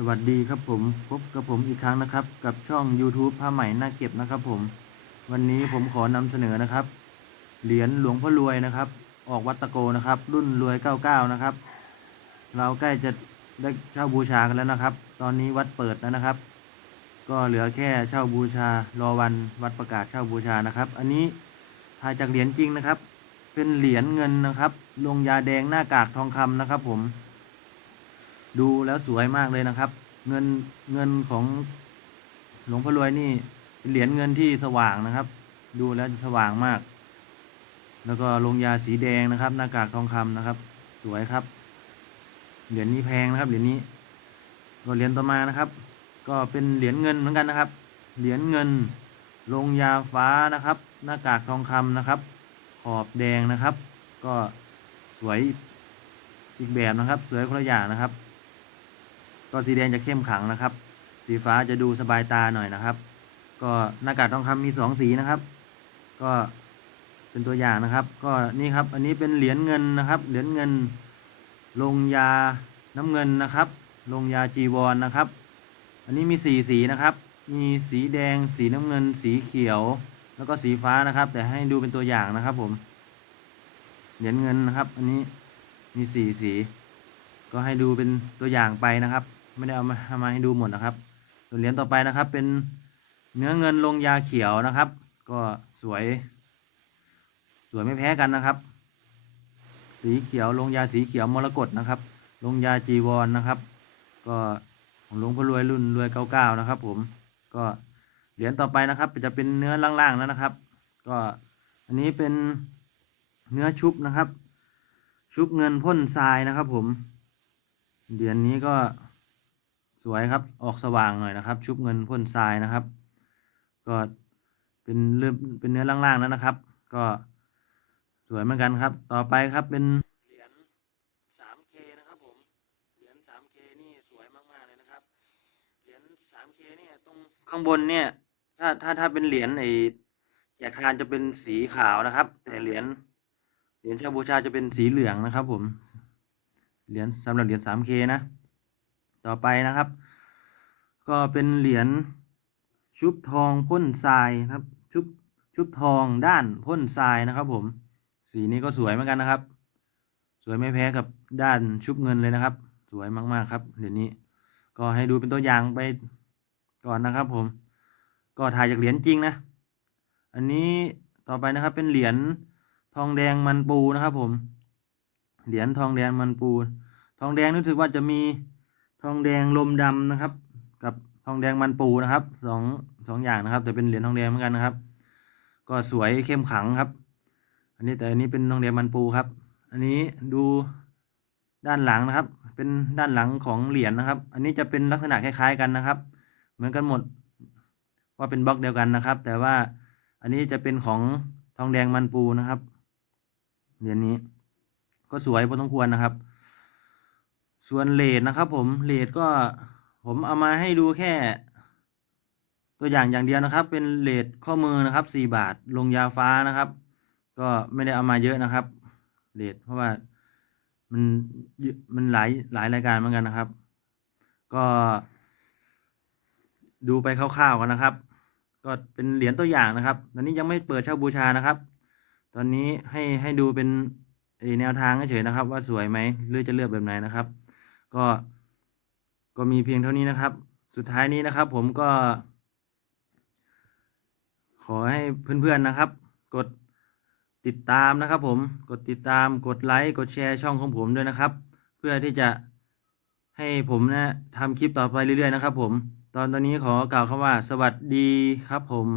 สวัสดีครับผมพบกับผมอีกครั้งนะครับ กับช่อง YouTube ผ้าไหมหน้าเก็บนะครับผม วันนี้ผมขอนำเสนอนะครับ เหรียญหลวงพ่อรวยนะครับ ออกวัดตะโกนะครับ รุ่นรวย 99 นะครับ เราใกล้จะได้เช่าบูชากันแล้วนะครับ ตอนนี้วัดเปิดแล้วนะครับ ก็เหลือแค่เช่าบูชารอวันวัดประกาศเช่าบูชานะครับ อันนี้ถ่ายจากเหรียญจริงนะครับ เป็นเหรียญเงินนะครับลงยาแดงหน้ากากทองคำนะครับ ผม ดูแล้วสวยมากเลยนะครับ เงินเงินของหลวงพ่อรวยนี่เหรียญเงินที่สว่างนะครับ ดูแล้วจะสว่างมาก แล้วก็ลงยาสีแดงนะครับ หน้ากากทองคำนะครับ สวยครับ เหรียญนี้แพงนะครับเหรียญนี้ก็เหรียญต่อมานะครับ ก็เป็นเหรียญเงินเหมือนกันนะครับ เหรียญเงิน ลงยาฟ้านะครับ หน้ากากทองคำนะครับ ขอบแดงนะครับ ก็สวยอีกแบบนะครับ สวยคนละอย่างนะครับ ก็สีแดงจะเข้มขังนะครับ สีฟ้าจะดูสบายตาหน่อยนะครับ ก็หน้ากากทองคำมีสองสีนะครับ ก็เป็นตัวอย่างนะครับ ก็นี่ครับ อันนี้เป็นเหรียญเงินนะครับ เหรียญเงิน ลงยาน้ำเงินนะครับ ลงยาจีวรนนะครับ อันนี้มีสีสีนะครับ มีสีแดง สีน้ำเงิน สีเขียว แล้วก็สีฟ้านะครับ แต่ให้ดูเป็นตัวอย่างนะครับ ผม เหรียญเงินนะครับ อันนี้มีสีสี ก็ให้ดูเป็นตัวอย่างไปนะครับ ไม่ได้เอามาเอามาให้ดูหมดนะครับส่วนเหรียญต่อไปนะครับ เป็นเนื้อเงินลงยาเขียวนะครับ ก็สวย สวยไม่แพ้กันนะครับ สีเขียวลงยาสีเขียวมรกตนะครับ ลงยาจีวรนะครับ ก็ของหลวงพ่อรวยรุ่นรวยเก้าเก้านะครับ ผมก็เหรียญต่อไปนะครับ จะเป็นเนื้อล่างๆแล้วนะครับ ก็อันนี้เป็นเนื้อชุบนะครับ ชุบเงินพ่นทรายนะครับ ผมเหรียญนี้ก็ วยครับ ออกสว่างหน่อยนะครับ ชุบเงินพ่นทรายนะครับ ก็เป็นเริ่มเป็นเนื้อล่างๆแล้วนะครับ ก็สวยเหมือนกันครับ ต่อไปครับเป็นเหรียญ 3K นะครับผม เหรียญ 3K นี่สวยมากๆเลยนะครับ เหรียญ 3K เนี่ยตรงข้างบนเนี่ย ถ้าถ้าถ้าเป็นเหรียญไอ้แจกทานจะเป็นสีขาวนะครับ แต่เหรียญเหรียญชาบูชาจะเป็นสีเหลืองนะครับ ผม เหรียญสำหรับเหรียญ 3K นะ ต่อไปนะครับ ก็เป็นเหรียญชุบทองพ่นทรายนะครับ ชุบชุบทองด้านพ่นทรายนะครับผมสีนี้ก็สวยเหมือนกันนะครับ สวยไม่แพ้กับด้านชุบเงินเลยนะครับ สวยมากๆครับเหรียญนี้ ก็ให้ดูเป็นตัวอย่างไปก่อนนะครับ ผม ก็ถ่ายจากเหรียญจริงนะ อันนี้ต่อไปนะครับเป็นเหรียญทองแดงมันปูนะครับ ผม เหรียญทองแดงมันปู ทองแดงรู้สึกว่าจะมี องแดงลมดำนะครับ กับทองแดงมันปูนะครับสองสองอย่างนะครับ แต่เป็นเหรียญทองแดงเหมือนกันนะครับ ก็สวยเข้มขังครับ อันนี้แต่อันนี้เป็นทองแดงมันปูครับ อันนี้ดูด้านหลังนะครับ เป็นด้านหลังของเหรียญนะครับ อันนี้จะเป็นลักษณะคล้าย ๆกันนะครับ เหมือนกันหมดว่าเป็นบล็อกเดียวกันนะครับ แต่ว่าอันนี้จะเป็นของทองแดงมันปูนะครับเหรียญนี้ ก็สวยพอสมควรนะครับ ส่วนเลดนะครับผมเลดก็ผมเอามาให้ดูแค่ ตัวอย่างอย่างเดียวนะครับ เป็นเลดข้อมือนะครับสี่บาทลงยาฟ้านะครับ ก็ไม่ได้เอามาเยอะนะครับเลดเพราะว่ามันเยอะมันหลายหลายรายการเหมือนกันนะครับ ก็ ดูไปคร่าวๆกันนะครับ ก็เป็นเหรียญตัวอย่างนะครับตอนนี้ยังไม่เปิดเช่าบูชานะครับ ตอนนี้ให้ให้ดูเป็นแนวทางเฉยๆนะครับ ว่าสวยไหมหรือจะเลือกแบบไหนนะครับ ก็ ก็มีเพียงเท่านี้นะครับ สุดท้ายนี้นะครับ ผมก็ ขอให้เพื่อนๆนะครับ กดติดตามนะครับ ผมกดติดตามกดไลค์กดแชร์ช่องของผมด้วยนะครับ เพื่อที่จะให้ผมนะทำคลิปต่อไปเรื่อยๆนะครับ ผม ตอนตอนนี้ขอกล่าวคำว่า สวัสดีครับผม